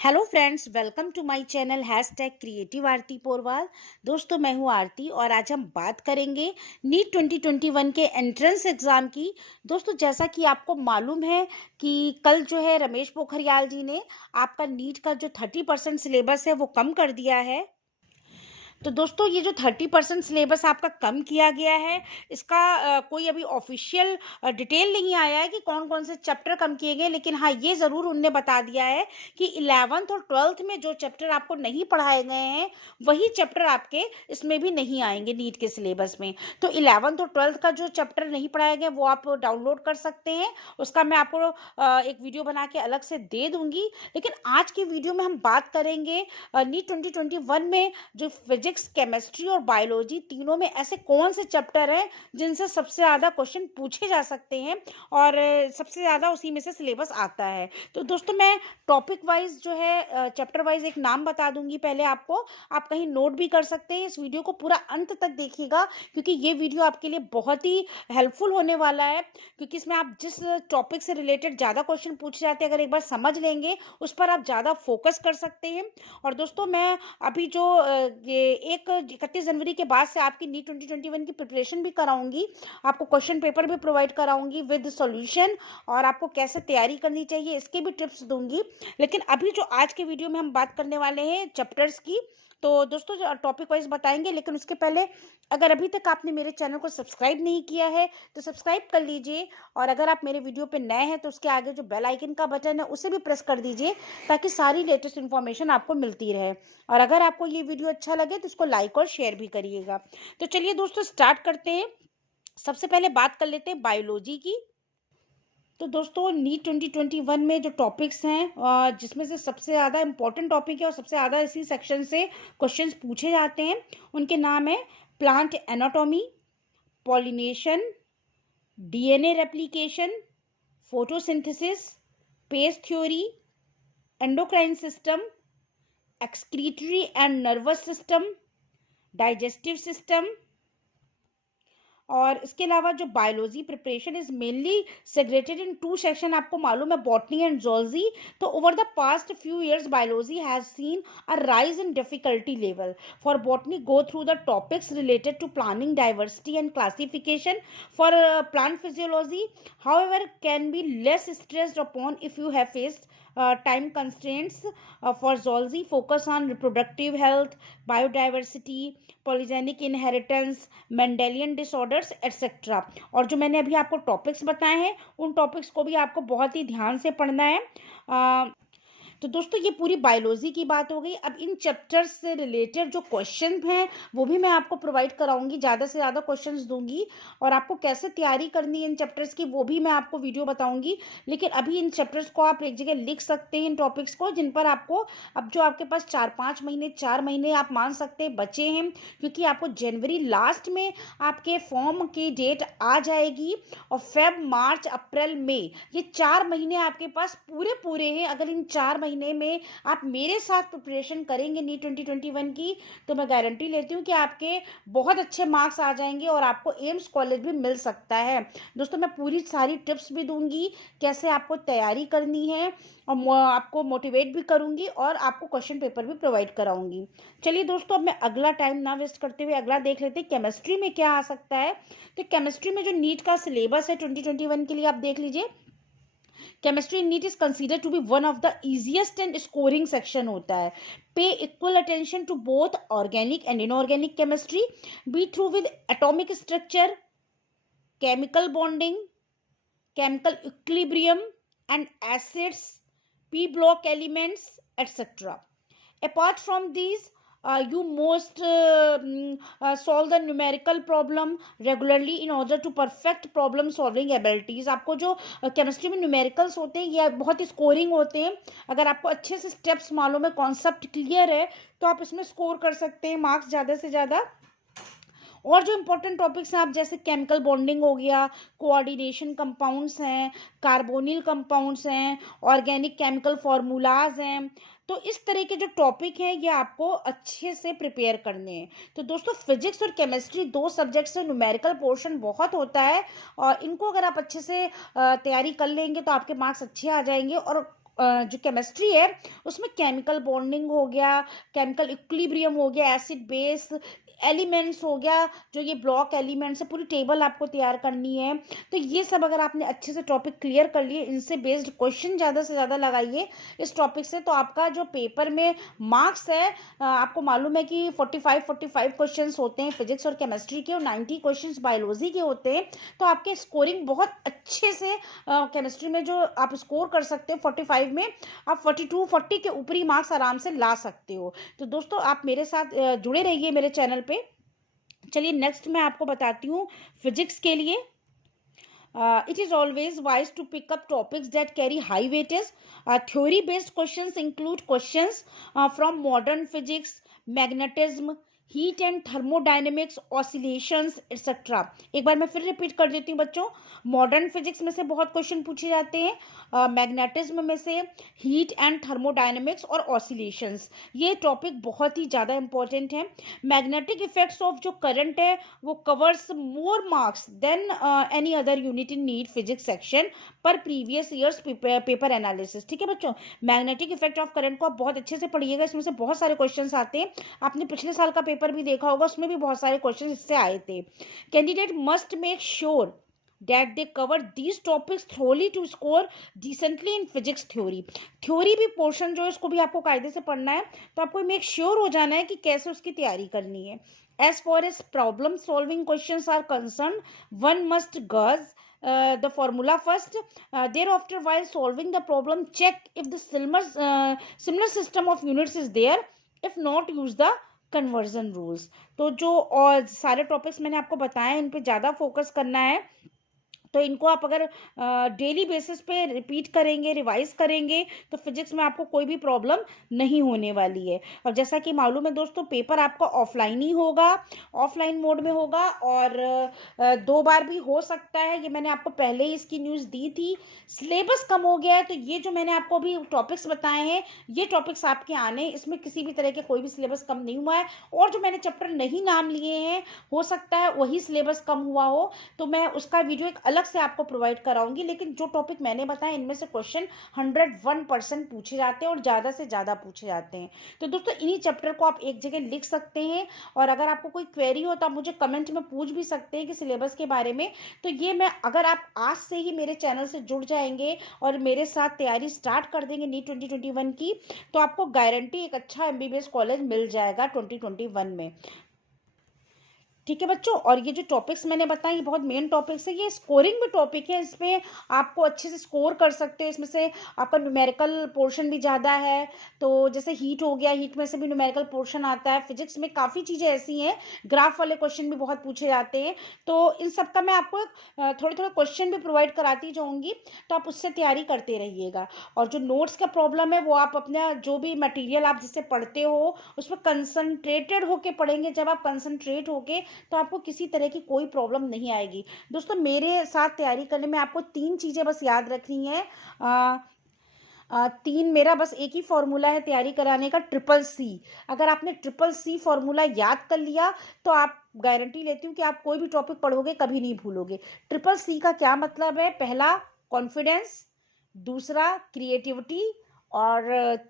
Hello friends, welcome to my channel hashtag creative Aarti Porwal. दोस्तों, मैं हूं आरती और आज हम बात करेंगे नीट 2021 के एंट्रेंस एग्ज़ाम की। दोस्तों, जैसा कि आपको मालूम है कि कल जो है रमेश पोखरियाल जी ने आपका नीट का जो 30% सिलेबस है वो कम कर दिया है। तो दोस्तों, ये जो 30% सिलेबस आपका कम किया गया है, इसका कोई अभी ऑफिशियल डिटेल नहीं आया है कि कौन कौन से चैप्टर कम किए गए, लेकिन हाँ, ये ज़रूर उनने बता दिया है कि 11th और 12th में जो चैप्टर आपको नहीं पढ़ाए गए हैं, वही चैप्टर आपके इसमें भी नहीं आएंगे नीट के सिलेबस में। तो 11th और 12th का जो चैप्टर नहीं पढ़ाए गए वो आप डाउनलोड कर सकते हैं। उसका मैं आपको एक वीडियो बना के अलग से दे दूंगी। लेकिन आज की वीडियो में हम बात करेंगे नीट 2021 में जो फिजिक्स, केमिस्ट्री और बायोलॉजी तीनों में ऐसे कौन से चैप्टर हैं जिनसे सबसे ज़्यादा क्वेश्चन पूछे जा सकते हैं और सबसे ज़्यादा उसी में से सिलेबस आता है। तो दोस्तों, मैं टॉपिक वाइज जो है चैप्टर वाइज एक नाम बता दूंगी पहले आपको। आप कहीं नोट भी कर सकते हैं। इस वीडियो को पूरा अंत तक देखिएगा क्योंकि ये वीडियो आपके लिए बहुत ही हेल्पफुल होने वाला है, क्योंकि इसमें आप जिस टॉपिक से रिलेटेड ज़्यादा क्वेश्चन पूछे जाते हैं, अगर एक बार समझ लेंगे उस पर आप ज़्यादा फोकस कर सकते हैं। और दोस्तों, मैं अभी जो ये 31 जनवरी के बाद से आपकी नीट 2021 की प्रिपरेशन भी कराऊंगी। आपको क्वेश्चन पेपर भी प्रोवाइड कराऊंगी विद सॉल्यूशन, और आपको कैसे तैयारी करनी चाहिए इसके भी टिप्स दूंगी। लेकिन अभी जो आज के वीडियो में हम बात करने वाले हैं चैप्टर्स की, तो दोस्तों टॉपिक वाइज बताएंगे। लेकिन उसके पहले, अगर अभी तक आपने मेरे चैनल को सब्सक्राइब नहीं किया है तो सब्सक्राइब कर लीजिए, और अगर आप मेरे वीडियो पे नए हैं तो उसके आगे जो बेल आइकन का बटन है उसे भी प्रेस कर दीजिए ताकि सारी लेटेस्ट इन्फॉर्मेशन आपको मिलती रहे। और अगर आपको ये वीडियो अच्छा लगे तो इसको लाइक और शेयर भी करिएगा। तो चलिए दोस्तों, स्टार्ट करते हैं। सबसे पहले बात कर लेते हैं बायोलॉजी की। तो दोस्तों, नीट 2021 में जो टॉपिक्स हैं, जिसमें से सबसे ज़्यादा इंपॉर्टेंट टॉपिक है और सबसे ज़्यादा इसी सेक्शन से क्वेश्चंस पूछे जाते हैं, उनके नाम है plant anatomy, pollination, DNA replication, photosynthesis, space theory, endocrine system, excretory and nervous system, digestive system. और इसके अलावा जो biology preparation is mainly segregated in two section, आपको मालूम है, बॉटनी एंड जूलॉजी। तो over the past few years biology has seen a rise in difficulty level. For botany, go through the topics related to planning, diversity and classification. For plant physiology, however, can be less stressed upon if you have faced time constraints. For zoology, focus on reproductive health, biodiversity, polygenic inheritance, Mendelian disorders etcetera. और जो मैंने अभी आपको topics बताए हैं उन topics को भी आपको बहुत ही ध्यान से पढ़ना है। तो दोस्तों, ये पूरी बायोलॉजी की बात हो गई। अब इन चैप्टर्स से रिलेटेड जो क्वेश्चन हैं वो भी मैं आपको प्रोवाइड कराऊंगी, ज़्यादा से ज़्यादा क्वेश्चंस दूंगी, और आपको कैसे तैयारी करनी है इन चैप्टर्स की वो भी मैं आपको वीडियो बताऊंगी। लेकिन अभी इन चैप्टर्स को आप एक जगह लिख सकते हैं, इन टॉपिक्स को, जिन पर आपको अब जो आपके पास 4 महीने आप मान सकते हैं बचे हैं, क्योंकि आपको जनवरी लास्ट में आपके फॉर्म की डेट आ जाएगी, और फेब, मार्च, अप्रैल, मई, ये 4 महीने आपके पास पूरे पूरे हैं। अगर इन 4 महीने में आप मेरे साथ प्रिपरेशन करेंगे नीट 2021 की, तो मैं गारंटी लेती हूँ कि आपके बहुत अच्छे मार्क्स आ जाएंगे और आपको एम्स कॉलेज भी मिल सकता है। दोस्तों, मैं पूरी सारी टिप्स भी दूंगी कैसे आपको तैयारी करनी है, और आपको मोटिवेट भी करूंगी, और आपको क्वेश्चन पेपर भी प्रोवाइड कराऊंगी। चलिए दोस्तों, अब मैं अगला टाइम ना वेस्ट करते हुए अगला देख लेते हैं केमिस्ट्री में क्या आ सकता है। तो केमिस्ट्री में जो नीट का सिलेबस है 2021 के लिए, आप देख लीजिए। Chemistry in NEET is consider to be one of the easiest and scoring section होता है। Pay equal attention to both organic and inorganic chemistry, be through with atomic structure, chemical bonding, chemical equilibrium and acids, p block elements, etc. Apart from these, you most solve the numerical problem regularly in order to perfect problem solving abilities. आपको जो chemistry में numericals होते हैं ये बहुत ही scoring होते हैं। अगर आपको अच्छे से स्टेप्स मालूम है, कॉन्सेप्ट क्लियर है, तो आप इसमें स्कोर कर सकते हैं मार्क्स ज़्यादा से ज़्यादा। और जो इंपॉर्टेंट टॉपिक्स हैं आप जैसे केमिकल बॉन्डिंग हो गया, कोऑर्डिनेशन कंपाउंड्स हैं, कार्बोनिल कंपाउंड्स हैं, ऑर्गेनिक केमिकल फार्मूलाज हैं, तो इस तरह के जो टॉपिक हैं ये आपको अच्छे से प्रिपेयर करने हैं। तो दोस्तों, फिजिक्स और केमिस्ट्री दो सब्जेक्ट से न्यूमेरिकल पोर्शन बहुत होता है, और इनको अगर आप अच्छे से तैयारी कर लेंगे तो आपके मार्क्स अच्छे आ जाएंगे। और जो केमिस्ट्री है उसमें केमिकल बॉन्डिंग हो गया, केमिकल इक्विलिब्रियम हो गया, एसिड बेस एलिमेंट्स हो गया, जो ये ब्लॉक एलिमेंट्स है, पूरी टेबल आपको तैयार करनी है। तो ये सब अगर आपने अच्छे से टॉपिक क्लियर कर लिए, इनसे बेस्ड क्वेश्चन ज़्यादा से ज़्यादा लगाइए इस टॉपिक से, तो आपका जो पेपर में मार्क्स है, आपको मालूम है कि 45 क्वेश्चंस होते हैं फिजिक्स और केमिस्ट्री के, और 90 क्वेश्चंस बायोलॉजी के होते हैं। तो आपके स्कोरिंग बहुत अच्छे से केमिस्ट्री में जो आप स्कोर कर सकते हो 45 में, आप 40 के ऊपरी मार्क्स आराम से ला सकते हो। तो दोस्तों आप मेरे साथ जुड़े रहिए मेरे चैनल पे। चलिए नेक्स्ट मैं आपको बताती हूँ फिजिक्स के लिए। It is always wise to pick up topics that carry high weightage. Theory-based questions include questions from modern physics, magnetism, heat and thermodynamics, oscillations etcetera. एक बार मैं फिर रिपीट कर देती हूँ बच्चों, मॉडर्न फिजिक्स में से बहुत क्वेश्चन पूछे जाते हैं, मैग्नेटिज्म में से, हीट एंड थर्मोडाइनमिक्स और ऑसिलेशंस, ये टॉपिक बहुत ही ज़्यादा इंपॉर्टेंट है। मैग्नेटिक इफेक्ट्स ऑफ जो करंट है वो covers more marks than any other unit in NEET physics section पर प्रीवियस ईयर्स पेपर एनालिसिस। ठीक है बच्चों, मैग्नेटिक इफेक्ट ऑफ करंट को आप बहुत अच्छे से पढ़िएगा, इसमें से बहुत सारे क्वेश्चन आते हैं। आपने पिछले साल का पेपर भी देखा होगा, उसमें भी बहुत सारे क्वेश्चन इससे आए थे। Candidate must make sure that they cover these topics thoroughly to score decently in physics theory। Theory भी पोर्शन जो है उसको भी आपको कायदे से पढ़ना है, तो आपको मेक श्योर हो जाना है कि कैसे उसकी तैयारी करनी है। As far as problem solving questions are concerned, one must gauge the formula first. Thereafter, while solving the problem, check if the similar system of units is there. If not, use the conversion rules. तो जो और सारे topics मैंने आपको बताए इन पे ज़्यादा focus करना है, तो इनको आप अगर डेली बेसिस पे रिपीट करेंगे, रिवाइज करेंगे, तो फिजिक्स में आपको कोई भी प्रॉब्लम नहीं होने वाली है। और जैसा कि मालूम है दोस्तों, पेपर आपका ऑफलाइन ही होगा, ऑफलाइन मोड में होगा, और 2 बार भी हो सकता है, ये मैंने आपको पहले ही इसकी न्यूज़ दी थी। सिलेबस कम हो गया है, तो ये जो मैंने आपको अभी टॉपिक्स बताए हैं, ये टॉपिक्स आपके आने, इसमें किसी भी तरह के कोई भी सिलेबस कम नहीं हुआ है। और जो मैंने चैप्टर नहीं नाम लिए हैं, हो सकता है वही सिलेबस कम हुआ हो, तो मैं उसका वीडियो एक अलग से आपको प्रोवाइड कराऊंगी। लेकिन जो टॉपिक मैंने बताया, इनमें से क्वेश्चन 101% पूछे जाते हैं और ज़्यादा से ज़्यादा पूछे जाते हैं। तो दोस्तों इन्हीं चैप्टर को आप एक जगह लिख सकते हैं, और अगर आपको कोई क्वेरी हो तो आप मुझे कमेंट में पूछ भी सकते हैं कि सिलेबस के बारे में। तो ये मैं, अगर आप आज से ही मेरे चैनल से जुड़ जाएंगे और मेरे साथ तैयारी स्टार्ट कर देंगे नीट 2021 की, तो आपको गारंटी एक अच्छा MBBS कॉलेज मिल जाएगा 2021 में। ठीक है बच्चों, और ये जो टॉपिक्स मैंने बताए ये बहुत मेन टॉपिक्स है, ये स्कोरिंग भी टॉपिक है, इसमें आपको अच्छे से स्कोर कर सकते हो। इसमें से आपका न्यूमेरिकल पोर्शन भी ज़्यादा है, तो जैसे हीट हो गया, हीट में से भी न्यूमेरिकल पोर्शन आता है। फिजिक्स में काफ़ी चीज़ें ऐसी हैं, ग्राफ वाले क्वेश्चन भी बहुत पूछे जाते हैं, तो इन सब का मैं आपको थोड़े थोड़े क्वेश्चन भी प्रोवाइड कराती जाऊँगी, तो आप उससे तैयारी करते रहिएगा। और जो नोट्स का प्रॉब्लम है, वो आप अपना जो भी मटीरियल आप जिससे पढ़ते हो उसमें कंसनट्रेटेड होके पढ़ेंगे। जब आप कंसनट्रेट होके, तो आपको किसी तरह की कोई प्रॉब्लम नहीं आएगी। दोस्तों मेरे साथ तैयारी करने में आपको 3 चीज़ें बस याद रखनी है। 3, मेरा बस एक ही फॉर्मूला है तैयारी कराने का, CCC। अगर आपने CCC फॉर्मूला याद कर लिया, तो आप गारंटी लेती हूँ कि आप कोई भी टॉपिक पढ़ोगे कभी नहीं भूलोगे। CCC का क्या मतलब है? पहला कॉन्फिडेंस, दूसरा क्रिएटिविटी, और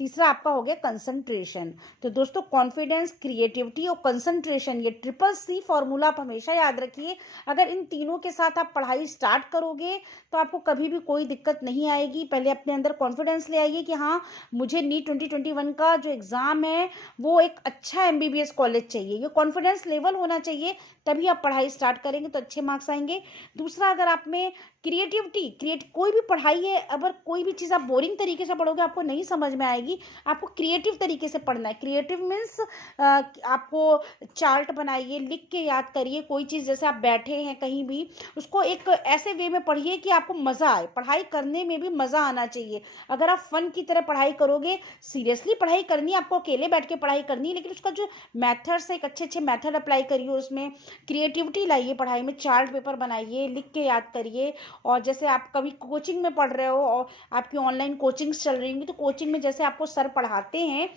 तीसरा आपका हो गया कंसंट्रेशन। तो दोस्तों कॉन्फिडेंस, क्रिएटिविटी और कंसंट्रेशन, ये CCC फॉर्मूला आप हमेशा याद रखिए। अगर इन तीनों के साथ आप पढ़ाई स्टार्ट करोगे, तो आपको कभी भी कोई दिक्कत नहीं आएगी। पहले अपने अंदर कॉन्फिडेंस ले आइए कि हाँ, मुझे नीट 2021 का जो एग्ज़ाम है वो एक अच्छा MBBS कॉलेज चाहिए। ये कॉन्फिडेंस लेवल होना चाहिए, तभी आप पढ़ाई स्टार्ट करेंगे तो अच्छे मार्क्स आएंगे। दूसरा, अगर आप में क्रिएटिविटी, कोई भी पढ़ाई है, अगर कोई भी चीज़ आप बोरिंग तरीके से पढ़ोगे आपको नहीं समझ में आएगी। आपको क्रिएटिव तरीके से पढ़ना है। क्रिएटिव मीन्स आपको चार्ट बनाइए, लिख के याद करिए कोई चीज़, जैसे आप बैठे हैं कहीं भी, उसको एक ऐसे वे में पढ़िए कि आपको मज़ा आए। पढ़ाई करने में भी मज़ा आना चाहिए। अगर आप फन की तरह पढ़ाई करोगे, सीरियसली पढ़ाई करनी है, आपको अकेले बैठ के पढ़ाई करनी है, लेकिन उसका जो मैथड्स है, एक अच्छे अच्छे मैथड अप्लाई करिए, उसमें क्रिएटिविटी लाइए पढ़ाई में। चार्ट पेपर बनाइए, लिख के याद करिए। और जैसे आप कभी कोचिंग में पढ़ रहे हो और आपकी ऑनलाइन कोचिंग्स चल रही होंगी, तो कोचिंग में जैसे आपको सर पढ़ाते हैं,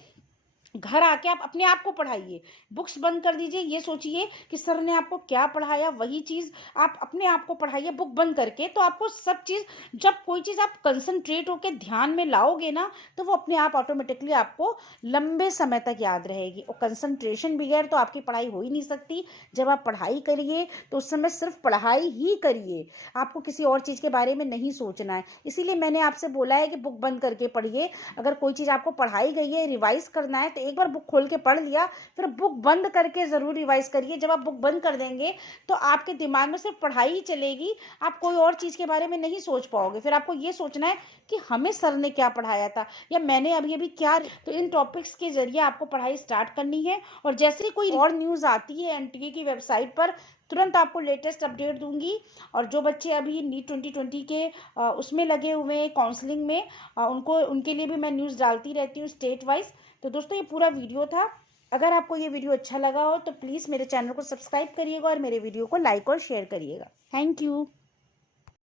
घर आके आप अपने आप को पढ़ाइए, बुक्स बंद कर दीजिए, ये सोचिए कि सर ने आपको क्या पढ़ाया, वही चीज़ आप अपने आप को पढ़ाइए बुक बंद करके। तो आपको सब चीज़, जब कोई चीज़ आप कंसंट्रेट होकर ध्यान में लाओगे ना, तो वो अपने आप ऑटोमेटिकली आपको लंबे समय तक याद रहेगी। और कंसंट्रेशन बगैर तो आपकी पढ़ाई हो ही नहीं सकती। जब आप पढ़ाई करिए तो उस समय सिर्फ पढ़ाई ही करिए, आपको किसी और चीज़ के बारे में नहीं सोचना है। इसीलिए मैंने आपसे बोला है कि बुक बंद करके पढ़िए। अगर कोई चीज़ आपको पढ़ाई गई है, रिवाइज करना है, तो एक बार बुक खोल के पढ़ लिया, फिर बुक बंद करके ज़रूर रिवाइज करिए। जब आप बुक बंद कर देंगे तो आपके दिमाग में सिर्फ पढ़ाई ही चलेगी, आप कोई और चीज़ के बारे में नहीं सोच पाओगे। फिर आपको ये सोचना है कि हमें सर ने क्या पढ़ाया था, या मैंने अभी अभी क्या। तो इन टॉपिक्स के जरिए आपको पढ़ाई स्टार्ट करनी है, और जैसे ही कोई और न्यूज़ आती है एनटीए की वेबसाइट पर, तुरंत आपको लेटेस्ट अपडेट दूंगी। और जो बच्चे अभी नीट 2020 के उसमें लगे हुए हैं, काउंसलिंग में, उनको उनके लिए भी मैं न्यूज़ डालती रहती हूँ स्टेट वाइज। तो दोस्तों, ये पूरा वीडियो था। अगर आपको ये वीडियो अच्छा लगा हो तो प्लीज़ मेरे चैनल को सब्सक्राइब करिएगा और मेरे वीडियो को लाइक और शेयर करिएगा। Thank you.